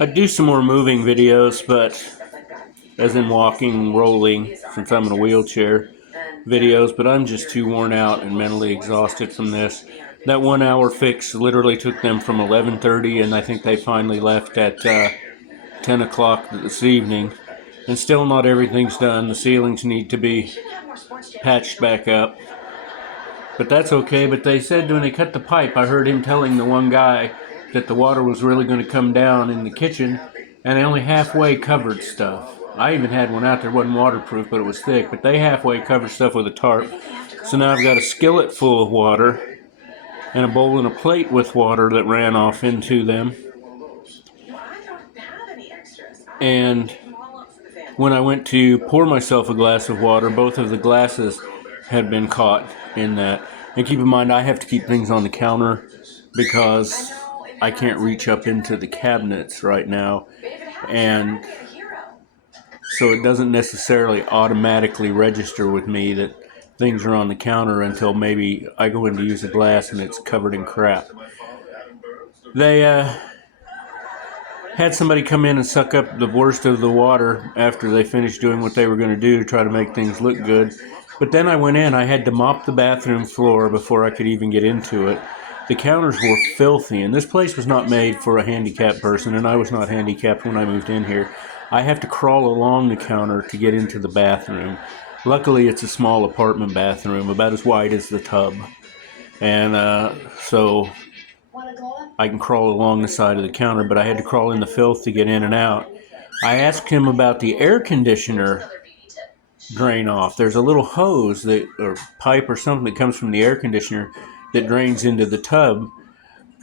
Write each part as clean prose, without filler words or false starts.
I'd do some more moving videos, but as in walking, rolling, since I'm in a wheelchair, videos, but I'm just too worn out and mentally exhausted from this. That 1 hour fix literally took them from 11:30, and I think they finally left at 10 o'clock this evening. And still not everything's done. The ceilings need to be patched back up. But that's okay. But they said when they cut the pipe, I heard him telling the one guy that the water was really going to come down in the kitchen, and they only halfway covered stuff. I even had one out there, it wasn't waterproof, but it was thick. But they halfway covered stuff with a tarp. So now I've got a skillet full of water and a bowl and a plate with water that ran off into them. And when I went to pour myself a glass of water, both of the glasses had been caught in that. And keep in mind, I have to keep things on the counter because I can't reach up into the cabinets right now. And so it doesn't necessarily automatically register with me that things are on the counter until maybe I go in to use a glass and it's covered in crap. They had somebody come in and suck up the worst of the water after they finished doing what they were going to do to try to make things look good. But then I went in, I had to mop the bathroom floor before I could even get into it. The counters were filthy, and this place was not made for a handicapped person, and I was not handicapped when I moved in here. I have to crawl along the counter to get into the bathroom. Luckily, it's a small apartment bathroom, about as wide as the tub. And so I can crawl along the side of the counter, but I had to crawl in the filth to get in and out. I asked him about the air conditioner drain off. There's a little hose that, or pipe or something that comes from the air conditioner that drains into the tub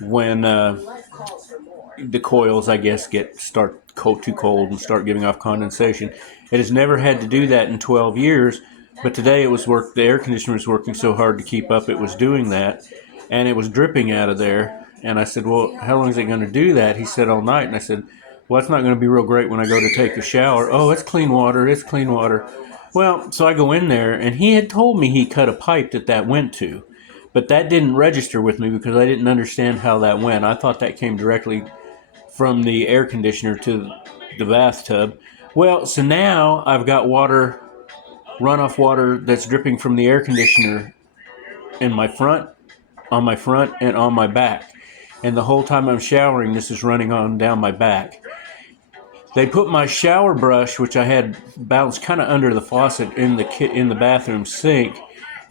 when the coils, I guess, start too cold and start giving off condensation. It has never had to do that in 12 years, but today the air conditioner was working so hard to keep up, it was doing that, and it was dripping out of there. And I said, well, how long is it going to do that? He said, all night. And I said, well, that's not going to be real great when I go to take a shower. Oh, it's clean water, it's clean water. Well, so I go in there, and he had told me he cut a pipe that went to. But that didn't register with me because I didn't understand how that went. I thought that came directly from the air conditioner to the bathtub. Well, so now I've got runoff water that's dripping from the air conditioner in my front, on my front, and on my back. And the whole time I'm showering, this is running on down my back. They put my shower brush, which I had balanced kind of under the faucet in the bathroom sink,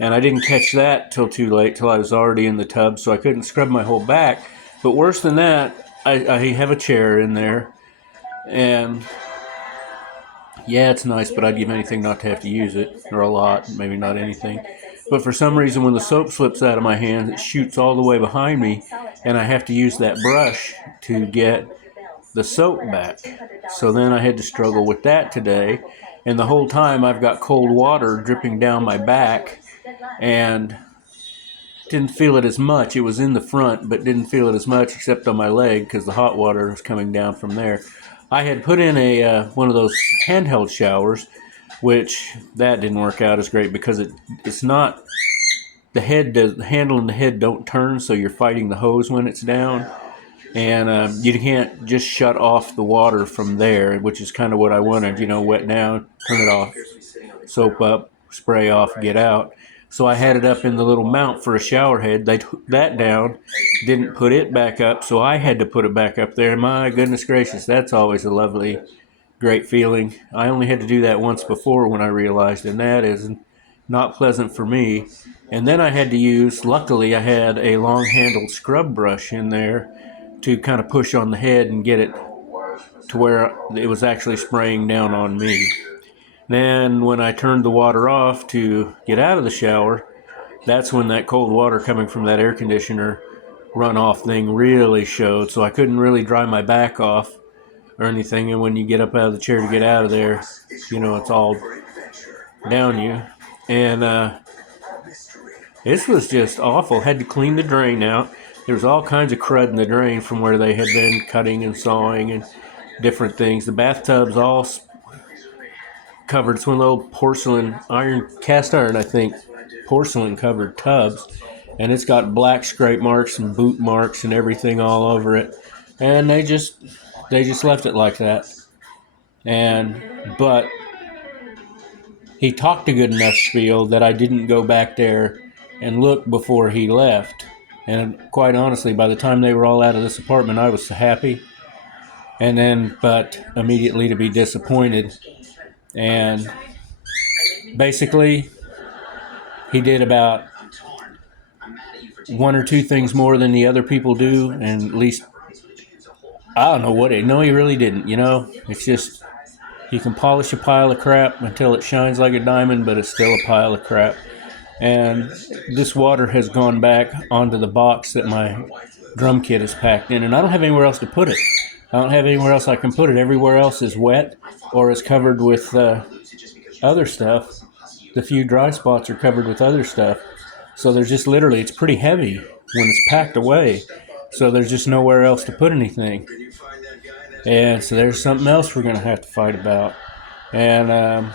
and I didn't catch that till too late, till I was already in the tub, so I couldn't scrub my whole back. But worse than that, I have a chair in there, and yeah, it's nice, but I'd give anything not to have to use it, or a lot, maybe not anything. But for some reason, when the soap slips out of my hand, it shoots all the way behind me, and I have to use that brush to get the soap back. So then I had to struggle with that today, and the whole time I've got cold water dripping down my back, and didn't feel it as much. It was in the front, but didn't feel it as much except on my leg because the hot water was coming down from there. I had put in one of those handheld showers, which that didn't work out as great because it's not the handle and the head don't turn, so you're fighting the hose when it's down, and you can't just shut off the water from there, which is kind of what I wanted. Wet down, turn it off, soap up, spray off, get out. So I had it up in the little mount for a shower head. They took that down, didn't put it back up, so I had to put it back up there. My goodness gracious, that's always a lovely, great feeling. I only had to do that once before when I realized, and that is not pleasant for me. And then I had to luckily I had a long-handled scrub brush in there to kind of push on the head and get it to where it was actually spraying down on me. Then when I turned the water off to get out of the shower, that's when that cold water coming from that air conditioner runoff thing really showed. So I couldn't really dry my back off or anything. And when you get up out of the chair to get out of there, it's all down you. And this was just awful. Had to clean the drain out. There was all kinds of crud in the drain from where they had been cutting and sawing and different things. The bathtub's all covered. It's one of the old cast iron, I think, porcelain covered tubs, and it's got black scrape marks and boot marks and everything all over it. and they just left it like that. And but he talked a good enough spiel that I didn't go back there and look before he left. And quite honestly, by the time they were all out of this apartment, I was happy. And then, but immediately to be disappointed. And basically, he did about one or two things more than the other people do. And at least, I don't know what it, no, he really didn't. It's just, you can polish a pile of crap until it shines like a diamond, but it's still a pile of crap. And this water has gone back onto the box that my drum kit is packed in, and I don't have anywhere else to put it. I don't have anywhere else I can put it. Everywhere else is wet or is covered with other stuff. The few dry spots are covered with other stuff. So there's just literally, it's pretty heavy when it's packed away. So there's just nowhere else to put anything. And so there's something else we're going to have to fight about. And, I'm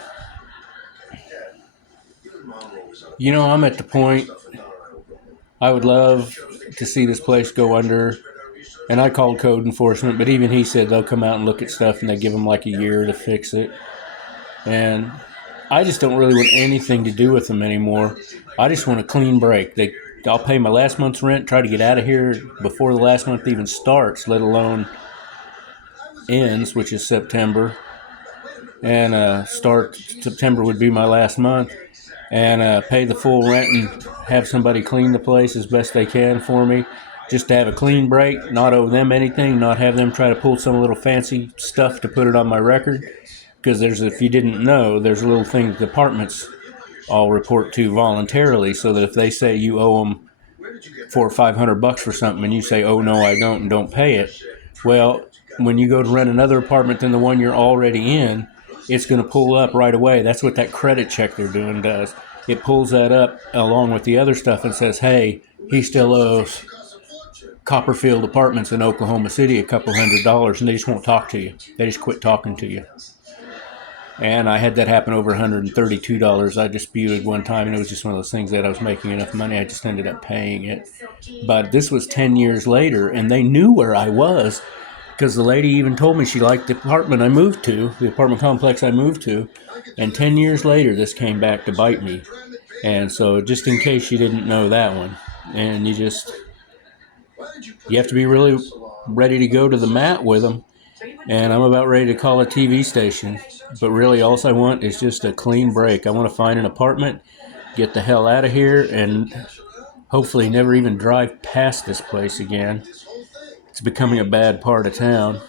at the point I would love to see this place go under. And I called code enforcement, but even he said they'll come out and look at stuff and they give them like a year to fix it. And I just don't really want anything to do with them anymore. I just want a clean break. I'll pay my last month's rent, try to get out of here before the last month even starts, let alone ends, which is September. And September would be my last month. And pay the full rent and have somebody clean the place as best they can for me. Just to have a clean break, not owe them anything, not have them try to pull some little fancy stuff to put it on my record. Because if you didn't know, there's a little thing that the apartments all report to voluntarily, so that if they say you owe them $400 or $500 for something and you say, oh no I don't, and don't pay it, well, when you go to rent another apartment than the one you're already in, it's going to pull up right away. That's what that credit check they're doing does. It pulls that up along with the other stuff and says, hey, he still owes Copperfield Apartments in Oklahoma City a couple $100, and they just won't talk to you. They just quit talking to you. And I had that happen over $132. I disputed one time, and it was just one of those things that I was making enough money, I just ended up paying it. But this was 10 years later, and they knew where I was, because the lady even told me she liked the apartment I moved to, the apartment complex I moved to. And 10 years later, this came back to bite me. And so just in case you didn't know that one, and you have to be really ready to go to the mat with them. And I'm about ready to call a TV station. But really, all I want is just a clean break. I want to find an apartment, get the hell out of here, and hopefully never even drive past this place again. It's becoming a bad part of town.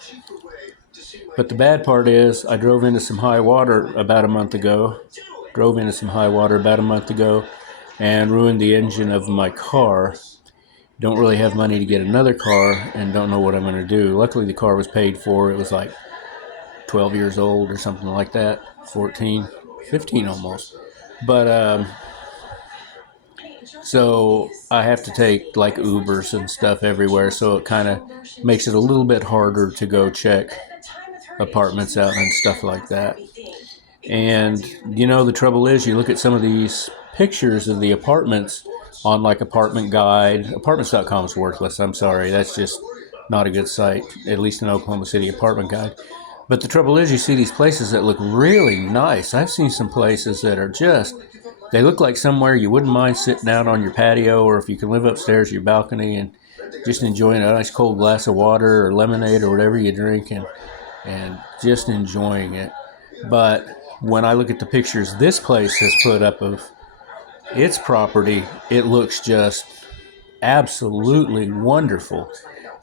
But the bad part is I drove into some high water about a month ago. And ruined the engine of my car. Don't really have money to get another car and don't know what I'm going to do. Luckily, the car was paid for. It was like 12 years old or something like that. 14, 15 almost. But so I have to take like Ubers and stuff everywhere. So it kind of makes it a little bit harder to go check apartments out and stuff like that. And the trouble is, you look at some of these pictures of the apartments on like Apartment Guide. Apartments.com is worthless. I'm sorry. That's just not a good site, at least in Oklahoma City. Apartment Guide. But the trouble is, you see these places that look really nice. I've seen some places that are they look like somewhere you wouldn't mind sitting out on your patio, or if you can live upstairs your balcony and just enjoying a nice cold glass of water or lemonade or whatever you drink, and just enjoying it. But when I look at the pictures this place has put up of its property, it looks just absolutely wonderful.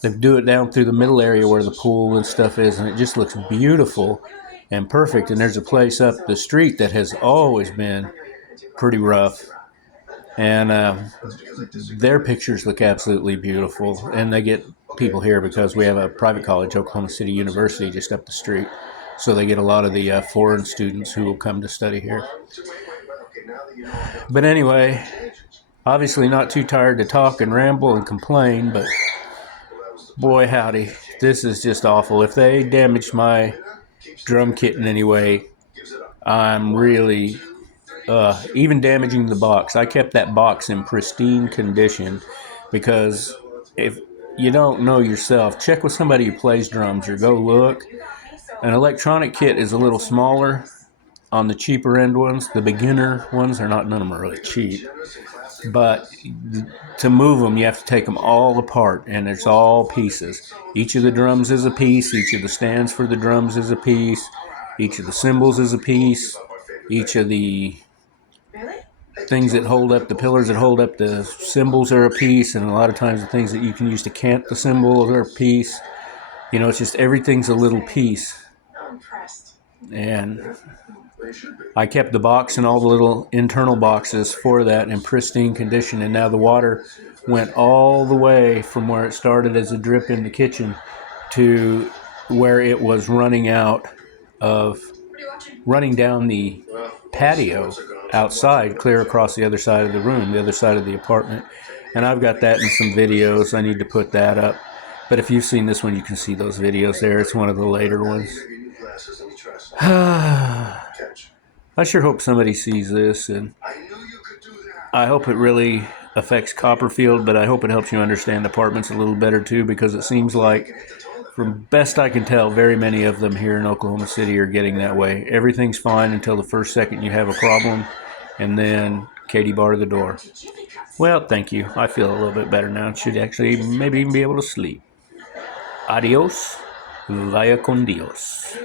They do it down through the middle area where the pool and stuff is, and it just looks beautiful and perfect. And there's a place up the street that has always been pretty rough, and their pictures look absolutely beautiful. And they get people here because we have a private college, Oklahoma City University, just up the street. So they get a lot of the foreign students who will come to study here. But anyway, obviously not too tired to talk and ramble and complain, but boy howdy, this is just awful. If they damaged my drum kit in any way, I'm really, even damaging the box. I kept that box in pristine condition because you don't know yourself, check with somebody who plays drums or go look. An electronic kit is a little smaller on the cheaper end ones. The beginner ones are not, none of them are really cheap. But to move them, you have to take them all apart, and it's all pieces. Each of the drums is a piece. Each of the stands for the drums is a piece. Each of the cymbals is a piece. Each of the things that hold up, the pillars that hold up the cymbals are a piece, and a lot of times the things that you can use to cant the cymbals are a piece. You know, it's just everything's a little piece. And I kept the box and all the little internal boxes for that in pristine condition, and now the water went all the way from where it started as a drip in the kitchen to where it was running down the patio outside, clear across the other side of the room, the other side of the apartment. And I've got that in some videos. I need to put that up. But if you've seen this one, you can see those videos there. It's one of the later ones. I sure hope somebody sees this, and I hope it really affects Copperfield, but I hope it helps you understand apartments a little better too, because it seems like, from best I can tell, very many of them here in Oklahoma City are getting that way. Everything's fine until the first second you have a problem, and then Katie bar the door. Well, thank you. I feel a little bit better now. Should actually maybe even be able to sleep. Adios. Vaya con Dios.